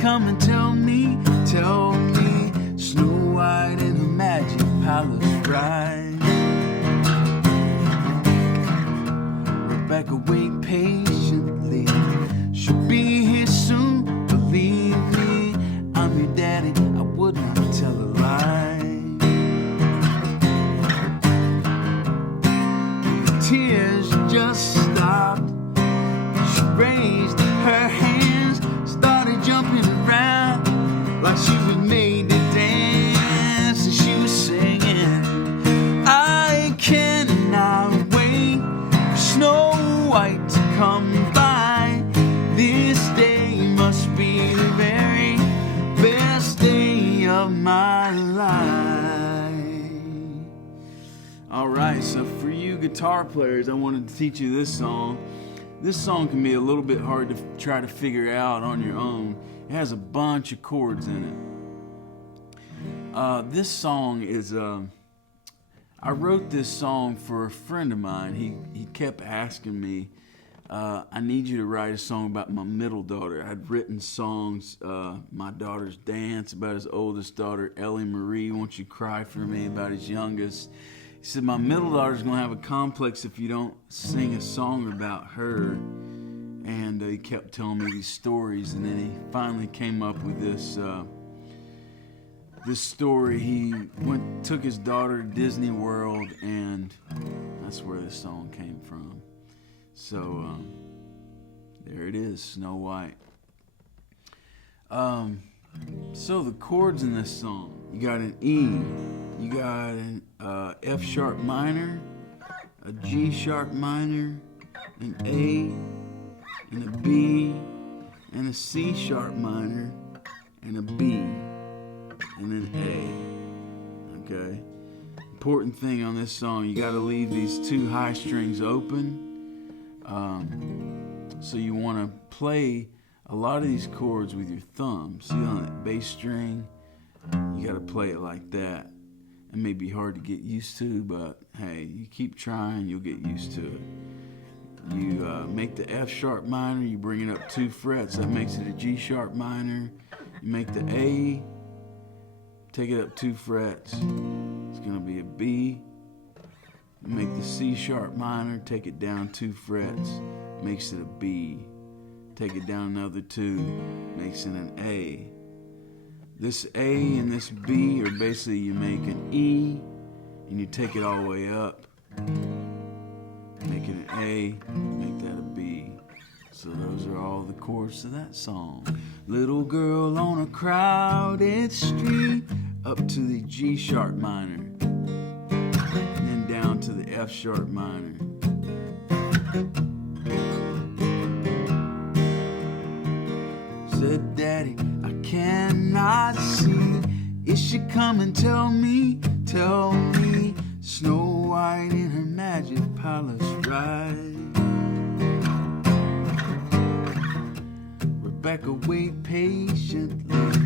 come and tell me, Snow White in her magic palace ride. Rebecca, wait patiently, she'll be here soon, believe me, I'm your daddy, I would not tell a lie. The tears just stopped, she raised her hands, started jumping around like she was made to dance, and she was singing, I cannot wait for Snow White to come by. This day must be the very best day of my life. Alright, so for you guitar players, I wanted to teach you this song. This song can be a little bit hard to try to figure out on your own. It has a bunch of chords in it. This song is, I wrote this song for a friend of mine. He kept asking me, I need you to write a song about my middle daughter. I'd written songs, My Daughter's Dance, about his oldest daughter, Ellie Marie, Won't You Cry For Me, about his youngest. He said, my middle daughter's gonna have a complex if you don't sing a song about her. And he kept telling me these stories, and then he finally came up with this story. He took his daughter to Disney World, and that's where this song came from. So there it is, Snow White. So the chords in this song, you got an E, you got an F sharp minor, a G sharp minor, an A, and a B, and a C sharp minor, and a B, and an A. Okay? Important thing on this song, you got to leave these two high strings open. So you want to play a lot of these chords with your thumb. See on that bass string, you got to play it like that. It may be hard to get used to, but hey, you keep trying, you'll get used to it. You make the F sharp minor, you bring it up 2 frets, that makes it a G sharp minor. You make the A, take it up 2 frets, it's gonna be a B. You make the C sharp minor, take it down 2 frets, makes it a B. Take it down another 2, makes it an A. This A and this B are basically, you make an E, and you take it all the way up, make it an A, make that a B. So those are all the chords to that song. Little girl on a crowded street, up to the G sharp minor, and then down to the F sharp minor. Said, Daddy, I cannot see. It should come and tell me, Snow White in her magic palace ride. Rebecca, wait patiently,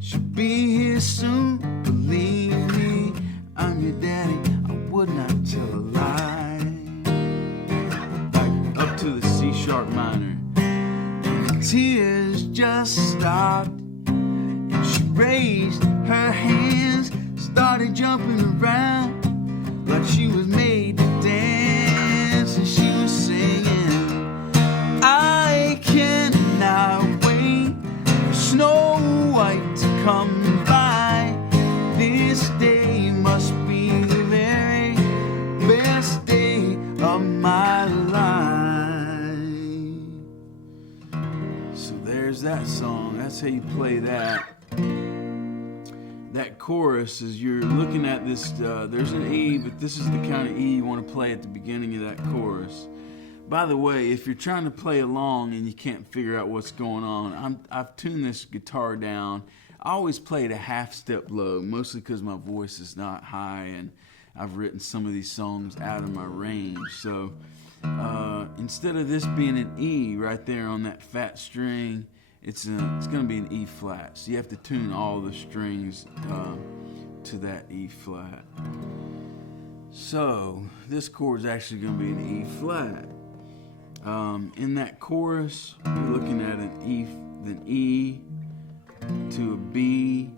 she'll be here soon, believe me, I'm your daddy, I would not tell a lie. Back up to the C sharp minor, and the tears just stopped, and she raised her hands, started jumping around like she was made to dance, and she was singing, I cannot wait for Snow White to come by. This day must be the very best day of my life. So there's that song. That's how you play that. That chorus is, you're looking at this, there's an E, but this is the kind of E you want to play at the beginning of that chorus. By the way, if you're trying to play along and you can't figure out what's going on, I've tuned this guitar down. I always play it a half step low, mostly because my voice is not high and I've written some of these songs out of my range. So instead of this being an E right there on that fat string, it's going to be an E flat. So you have to tune all the strings to that E flat. So this chord is actually going to be an E flat. In that chorus, you're looking at an E, to a B,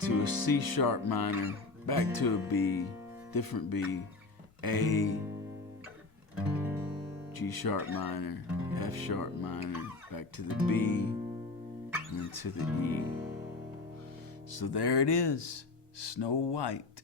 to a C sharp minor, back to a B, different B, A, G sharp minor, F sharp minor, back to the B, and then to the E. So there it is, Snow White.